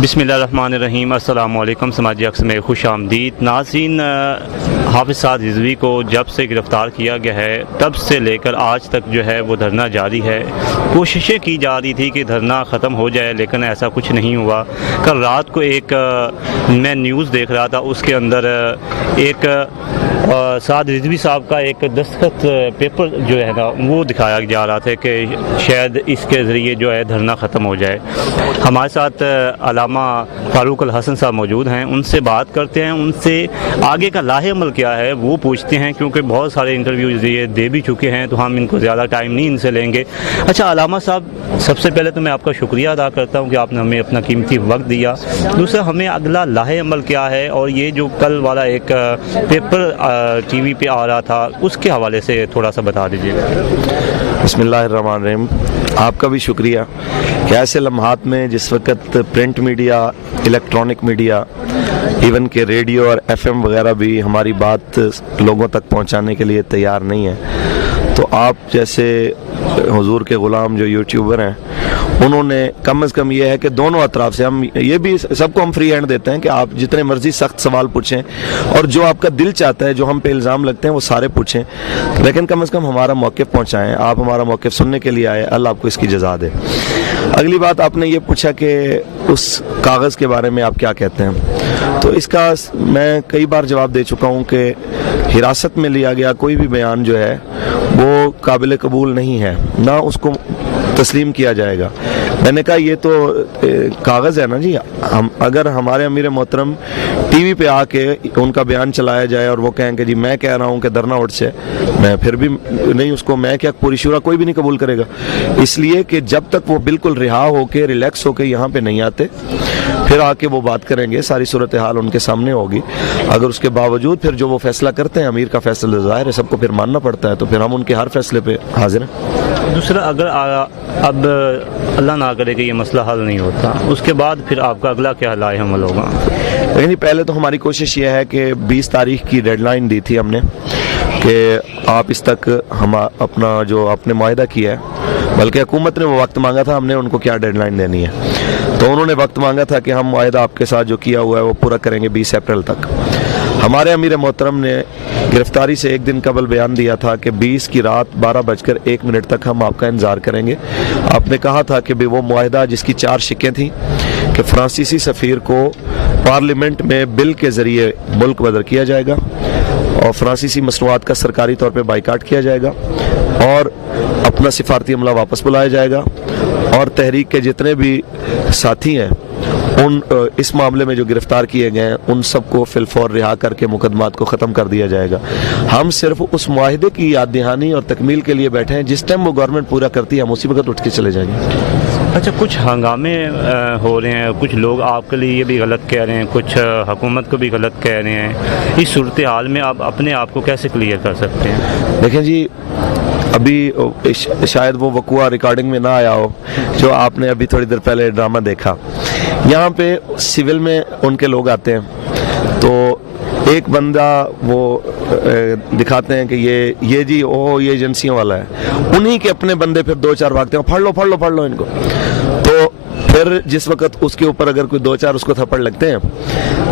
बिस्मिल्लाहिर्रहमानिर्रहीम। अस्सलाम वालेकुम। समाजी अक्स में खुश आमदीद। नाज़रीन, हाफिज़ साद रिज़वी को जब से गिरफ़्तार किया गया है तब से लेकर आज तक जो है वो धरना जारी है। कोशिशें की जा रही थी कि धरना ख़त्म हो जाए, लेकिन ऐसा कुछ नहीं हुआ। कल रात को मैं न्यूज़ देख रहा था, उसके अंदर एक साद रिज़वी साहब का एक दस्तखत पेपर जो है ना वो दिखाया जा रहा था कि शायद इसके ज़रिए जो है धरना ख़त्म हो जाए। हमारे साथ अल्लामा फारूक अल हसन साहब मौजूद हैं, उनसे बात करते हैं, उनसे आगे का लाहे अमल क्या है वो पूछते हैं, क्योंकि बहुत सारे इंटरव्यूज़ ये दे भी चुके हैं तो हम इनको ज़्यादा टाइम नहीं इनसे लेंगे। अच्छा अल्लामा साहब, सबसे पहले तो मैं आपका शुक्रिया अदा करता हूँ कि आपने हमें अपना कीमती वक्त दिया। दूसरा, हमें अगला लाहे अमल क्या है, और ये जो कल वाला एक पेपर टीवी पे आ रहा था उसके हवाले से थोड़ा सा बता दीजिएगा। बिस्मिल्लाहिर्रहमानिर्रहीम। आपका भी शुक्रिया कि ऐसे लम्हात में जिस वक्त print media, electronic media, even के रेडियो और एफएम वगैरह भी हमारी बात लोगों तक पहुंचाने के लिए तैयार नहीं है, तो आप जैसे हुजूर के ग़ुलाम जो यूट्यूबर हैं उन्होंने कम से कम ये है कि दोनों अतराफ से हम ये भी सबको हम फ्री हैंड देते हैं कि आप जितने मर्जी सख्त सवाल पूछें और जो आपका दिल चाहता है, जो हम पे इल्ज़ाम लगते हैं वो सारे पूछें, लेकिन कम से कम हमारा मौक़िफ़ पहुँचाएँ। आप हमारा मौक़िफ़ सुनने के लिए आए, अल्लाह आपको इसकी जज़ा दे। अगली बात, आपने ये पूछा कि उस कागज़ के बारे में आप क्या कहते हैं, तो इसका मैं कई बार जवाब दे चुका हूँ कि हिरासत में लिया गया कोई भी बयान जो है वो काबिल कबूल नहीं है, ना उसको तस्लीम किया जाएगा। मैंने कहा ये तो कागज़ है ना जी, हम अगर हमारे अमीर मोहतरम टीवी पे आके उनका बयान चलाया जाए और वो कहें कि जी मैं कह रहा हूँ कि धरना उठ से, मैं फिर भी नहीं, उसको मैं क्या पूरी शुरा कोई भी नहीं कबूल करेगा। इसलिए कि जब तक वो बिल्कुल रिहा होके रिलैक्स होके यहाँ पे नहीं आते, फिर आके वो बात करेंगे, सारी सूरत हाल उनके सामने होगी। अगर उसके बावजूद फिर जो वो फैसला करते हैं, अमीर का फैसला ज़ाहिर है सबको फिर मानना पड़ता है, तो फिर हम उनके हर फैसले पे हाजिर हैं। दूसरा, अगर अब अल्लाह ना करे कि ये मसला हल नहीं होता, उसके बाद फिर आपका अगला क्या लाए अमल होगा? लेकिन पहले तो हमारी कोशिश ये है कि 20 तारीख की डेडलाइन दी थी हमने कि आप इस तक हम अपना जो आपने मुआहदा किया है, बल्कि हुकूमत ने वो वक्त मांगा था, हमने उनको क्या डेडलाइन देनी है, तो उन्होंने वक्त मांगा था कि हम मुआहदा आपके साथ जो किया हुआ है वो पूरा करेंगे 20 अप्रैल तक। हमारे अमीर मोहतरम ने गिरफ्तारी से एक दिन कबल बयान दिया था कि 20 की रात 12:01 तक हम आपका इंतज़ार करेंगे। आपने कहा था कि वो मुआहदा जिसकी 4 शिकें थी कि फ्रांसीसी सफ़ीर को पार्लियामेंट में बिल के ज़रिए मुल्क बदर किया जाएगा और फ्रांसीसी मसनूआत का सरकारी तौर पर बाइकाट किया जाएगा और अपना सिफारती अमला वापस बुलाया जाएगा, और तहरीक के जितने भी साथी हैं उन इस मामले में जो गिरफ्तार किए गए हैं उन सबको फिलफौर रिहा करके मुकदमात को ख़त्म कर दिया जाएगा। हम सिर्फ उस मुआहदे की याद दहानी और तकमील के लिए बैठे हैं, जिस टाइम वो गवर्नमेंट पूरा करती है हम उसी वक्त उठ के चले जाएंगे। अच्छा, कुछ हंगामे हो रहे हैं, कुछ लोग आपके लिए ये भी गलत कह रहे हैं, कुछ हुकूमत को भी गलत कह रहे हैं। इस सूरत हाल में आप अपने आप को कैसे क्लियर कर सकते हैं? देखें जी, अभी शायद वो वक़ुआ रिकॉर्डिंग में ना आया हो जो आपने अभी थोड़ी देर पहले ड्रामा देखा। यहाँ पे सिविल में उनके लोग आते हैं, तो एक बंदा वो दिखाते हैं कि ये जी ये एजेंसियों वाला है, उन्हीं के अपने बंदे फिर 2-4 भागते हैं, फड़ लो इनको। तो फिर जिस वक्त उसके ऊपर अगर कोई 2-4 उसको थप्पड़ लगते हैं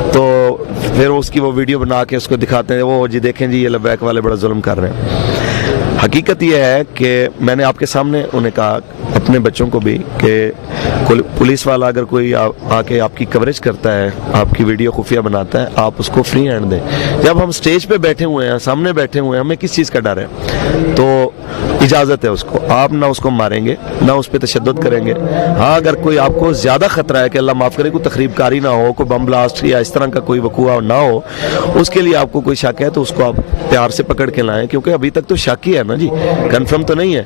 तो फिर उसकी वो वीडियो बना के उसको दिखाते हैं, वो जी देखें जी ये लबैक वाले बड़ा जुल्म कर रहे हैं। हकीकत यह है कि मैंने आपके सामने उन्हें कहा, अपने बच्चों को भी, कि पुलिस वाला अगर कोई आके आपकी कवरेज करता है, आपकी वीडियो खुफिया बनाता है, आप उसको फ्री हैंड दें। जब हम स्टेज पे बैठे हुए हैं, सामने बैठे हुए हैं, हमें किस चीज़ का डर है? तो इजाज़त है उसको, आप ना उसको मारेंगे ना उस पर तशद्दुद करेंगे। हाँ, अगर कोई आपको ज़्यादा ख़तरा है कि अल्लाह माफ़ करे कोई तकरीबकारी ना हो, कोई बम ब्लास्ट या इस तरह का कोई वक़ूआ ना हो, उसके लिए आपको कोई शक है तो उसको आप प्यार से पकड़ के लाएँ, क्योंकि अभी तक तो शक ही है ना जी, कंफर्म तो नहीं है।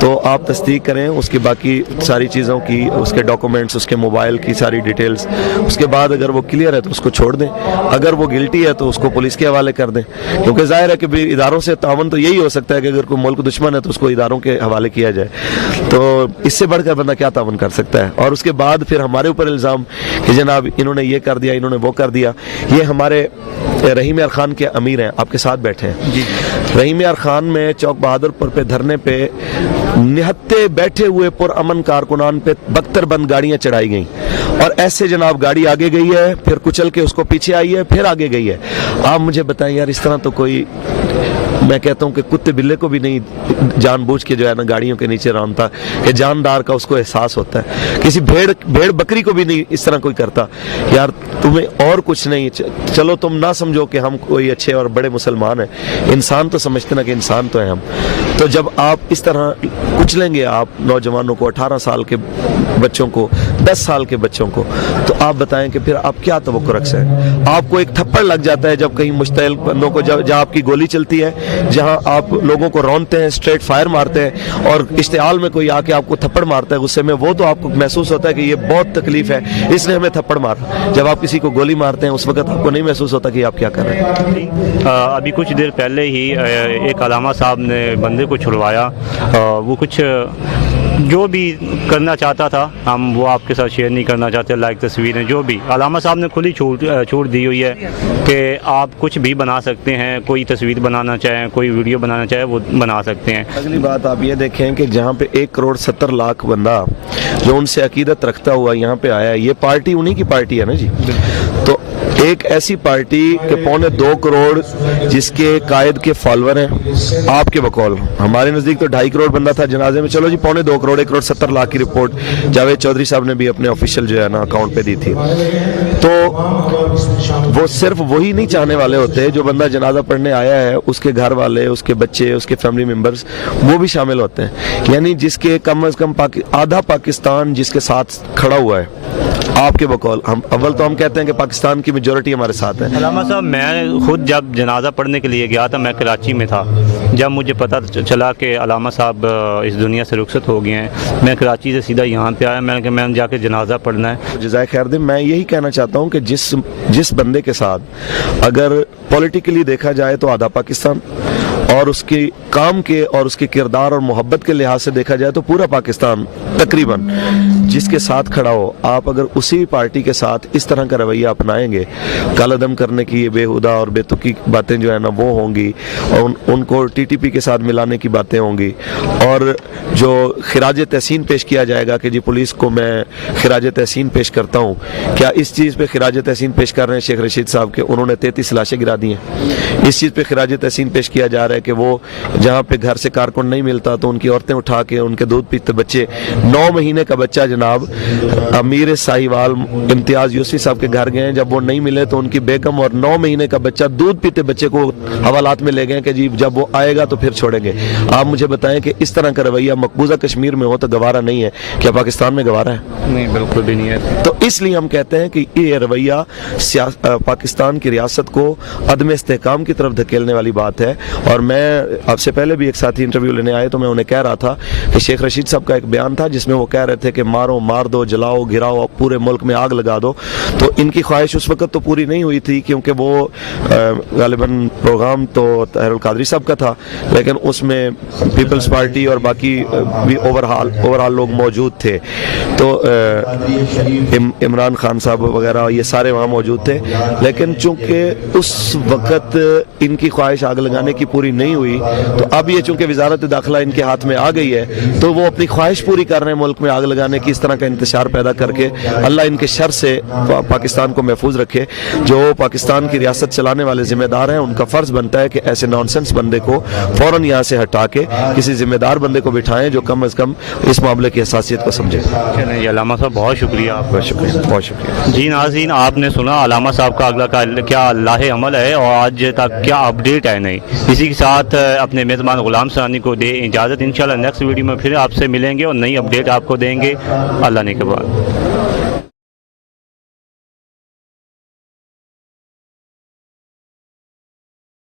तो आप तस्दीक करें उसकी बाकी सारी चीज़ों की, उसके डॉक्यूमेंट्स, उसके मोबाइल की सारी डिटेल्स, उसके बाद अगर वो क्लियर है तो उसको छोड़ दें, अगर वो गिल्टी है तो उसको पुलिस के हवाले कर दें, क्योंकि जाहिर है कि इदारों से तावन तो यही हो सकता है कि अगर कोई मुल्क दुश्मन है तो उसको इदारों के हवाले किया जाए, तो इससे बढ़कर बंदा क्या तावन कर सकता है। और उसके बाद फिर हमारे ऊपर इल्ज़ाम कि जनाब इन्होंने ये कर दिया, इन्होंने वो कर दिया। ये हमारे रहीम यार खान के अमीर हैं, आपके साथ बैठे हैं। रहीम यार खान में चौक बहादुरपुर पे धरने पे निहत्ते बैठे हुए पुरअमन कारकुनान पे बख्तर बंद गाड़ियां चढ़ाई गई, और ऐसे जनाब गाड़ी आगे गई है, फिर कुचल के उसको पीछे आई है, फिर आगे गई है। आप मुझे बताएं यार, इस तरह तो कोई, मैं कहता हूं कि कुत्ते बिल्ले को भी नहीं जानबूझ के जो है ना गाड़ियों के नीचे रौंदता, कि जानदार का उसको एहसास होता है। किसी भेड़ बकरी को भी नहीं इस तरह कोई करता। यार तुम्हें और कुछ नहीं, चलो तुम ना समझो कि हम कोई अच्छे और बड़े मुसलमान हैं, इंसान तो समझते ना कि इंसान तो है हम। तो जब आप इस तरह कुचलेंगे आप नौजवानों को, 18 साल के बच्चों को, 10 साल के बच्चों को, तो आप बताएं कि फिर आप क्या तवक्को रख सकते हैं। आपको एक थप्पड़ लग जाता है जब कहीं मुश्तइल बंदों को, जहाँ आपकी गोली चलती है, जहां आप लोगों को रौंदते हैं, स्ट्रेट फायर मारते हैं, और इश्तिआल में कोई आके आपको थप्पड़ मारता है गुस्से में, वो तो आपको महसूस होता है कि ये बहुत तकलीफ है, इसने हमें थप्पड़ मारा। जब आप किसी को गोली मारते हैं उस वक्त आपको नहीं महसूस होता कि आप क्या कर रहे हैं। अभी कुछ देर पहले ही एक अलामा साहब ने बंदे को छुड़वाया, वो कुछ जो भी करना चाहता था, हम वो आपके साथ शेयर नहीं करना चाहते, लाइक तस्वीरें जो भी अलामा साहब ने खुली छूट दी हुई है कि आप कुछ भी बना सकते हैं, कोई तस्वीर बनाना चाहें, कोई वीडियो बनाना चाहे वो बना सकते हैं। अगली बात आप ये देखें कि जहाँ पे 1,70,00,000 बंदा जो उनसे अकीदत रखता हुआ यहाँ पे आया है, ये पार्टी उन्हीं की पार्टी है ना जी। तो एक ऐसी पार्टी के 2.25 करोड़ जिसके कायद के फॉलोअर हैं, आपके बकौल हमारे नज़दीक तो 2.5 करोड़ बंदा था जनाजे में, चलो जी 2.25 करोड़, 1,70,00,000 की रिपोर्ट जावेद चौधरी साहब ने भी अपने ऑफिशियल जो है ना अकाउंट पे दी थी। तो वो सिर्फ वही नहीं चाहने वाले होते, जो बंदा जनाजा पढ़ने आया है उसके घर वाले, उसके बच्चे, उसके फैमिली मेंबर्स, वो भी शामिल होते हैं। यानी जिसके कम से कम आधा पाकिस्तान जिसके साथ खड़ा हुआ है, आपके बकौल हम अव्वल तो हम कहते हैं कि पाकिस्तान की मेजॉरिटी हमारे साथ है। अलामा साहब, मैं खुद जब जनाजा पढ़ने के लिए गया था, मैं कराची में था, जब मुझे पता चला कि अलामा साहब इस दुनिया से रुखसत हो गए हैं, मैं कराची से सीधा यहाँ पे आया, मैंने जाके जनाजा पढ़ना है। जज़ाए खैर दे। मैं यही कहना चाहता हूँ कि जिस बंदे के साथ अगर पॉलिटिकली देखा जाए तो आधा पाकिस्तान, और उसके काम के और उसके किरदार और मोहब्बत के लिहाज से देखा जाए तो पूरा पाकिस्तान तकरीबन जिसके साथ खड़ा हो, आप अगर उसी पार्टी के साथ इस तरह का रवैया अपनाएंगे, कालादम करने की ये बेहुदा और बेतुकी बातें जो है ना वो होंगी, और उनको टीटीपी के साथ मिलाने की बातें होंगी, और जो खिराज तहसीन पेश किया जाएगा कि जी पुलिस को मैं खिराज तहसीन पेश करता हूँ, क्या इस चीज़ पे खिराज तहसीन पेश कर रहे हैं शेख रशीद साहब के, उन्होंने 33 लाशें गिरा दी हैं। इस चीज़ पे खिराज तहसीन पेश किया जा रहा है कि वो जहाँ पे घर से कारकुन नहीं मिलता तो उनकी औरतें उठा के उनके दूध पीते बच्चे, 9 महीने का बच्चा जनाब अमीर साहिवाल इम्तियाज यूसुफी साहब के घर गए, जब वो नहीं मिले तो उनकी बेगम और 9 महीने का बच्चा दूध पीते बच्चे को हवालात में ले गए कि जी जब वो आएगा तो फिर छोड़ेंगे। आप मुझे बताएं कि इस तरह का रवैया मकबूजा कश्मीर में हो तो गवारा नहीं है, क्या पाकिस्तान में गवारा है? नहीं, बिल्कुल भी नहीं है। तो इसलिए हम कहते हैं कि ये रवैया पाकिस्तान की रियासत को अदम इस्तेहकाम की तरफ धकेलने वाली बात है। और मैं आपसे पहले भी एक साथी इंटरव्यू लेने आए तो मैं उन्हें कह रहा था कि शेख रशीद साहब का एक बयान था जिसमें वो कह रहे थे कि मारो, मार दो, जलाओ, गिराओ, पूरे मुल्क में आग लगा दो। तो इनकी ख्वाहिश उस वक्त तो पूरी नहीं हुई थी क्योंकि वो गालिबन प्रोग्राम तो ताहिरुल कादरी साहब का था, लेकिन उसमें पीपल्स पार्टी और बाकी भी ओवरऑल लोग मौजूद थे। तो इमरान खान साहब वगैरह ये सारे वहाँ मौजूद थे, लेकिन चूंकि उस वक्त इनकी ख्वाहिश आग लगाने की पूरी नहीं हुई, तो अब ये चूंकि वजारत दाखिला इनके हाथ में आ गई है तो वो अपनी ख्वाहिश पूरी कर रहे हैं मुल्क में आग लगाने की, इस तरह का इंतशार पैदा करके। अल्लाह इनके शर से पाकिस्तान को महफूज रखे। जो पाकिस्तान की रियासत चलाने वाले जिम्मेदार हैं उनका फर्ज बनता है कि ऐसे नॉनसेंस बंदे को फौरन यहाँ से हटा के किसी जिम्मेदार बंदे को बिठाएं जो कम अज कम इस मामले की हसासियत को समझे। चलिए अलामा साहब, बहुत शुक्रिया आपका। शुक्रिया, बहुत शुक्रिया। जी नाज़रीन, आपने सुना अलामा साहब का अगला क्या अल्लाह अमल है और आज तक क्या अपडेट है नहीं। इसी के साथ अपने मेज़बान गुलाम सरानी को दे इजाज़त। इंशाल्लाह नेक्स्ट वीडियो में फिर आपसे मिलेंगे और नई अपडेट आपको देंगे। अल्लाह ने के बाद।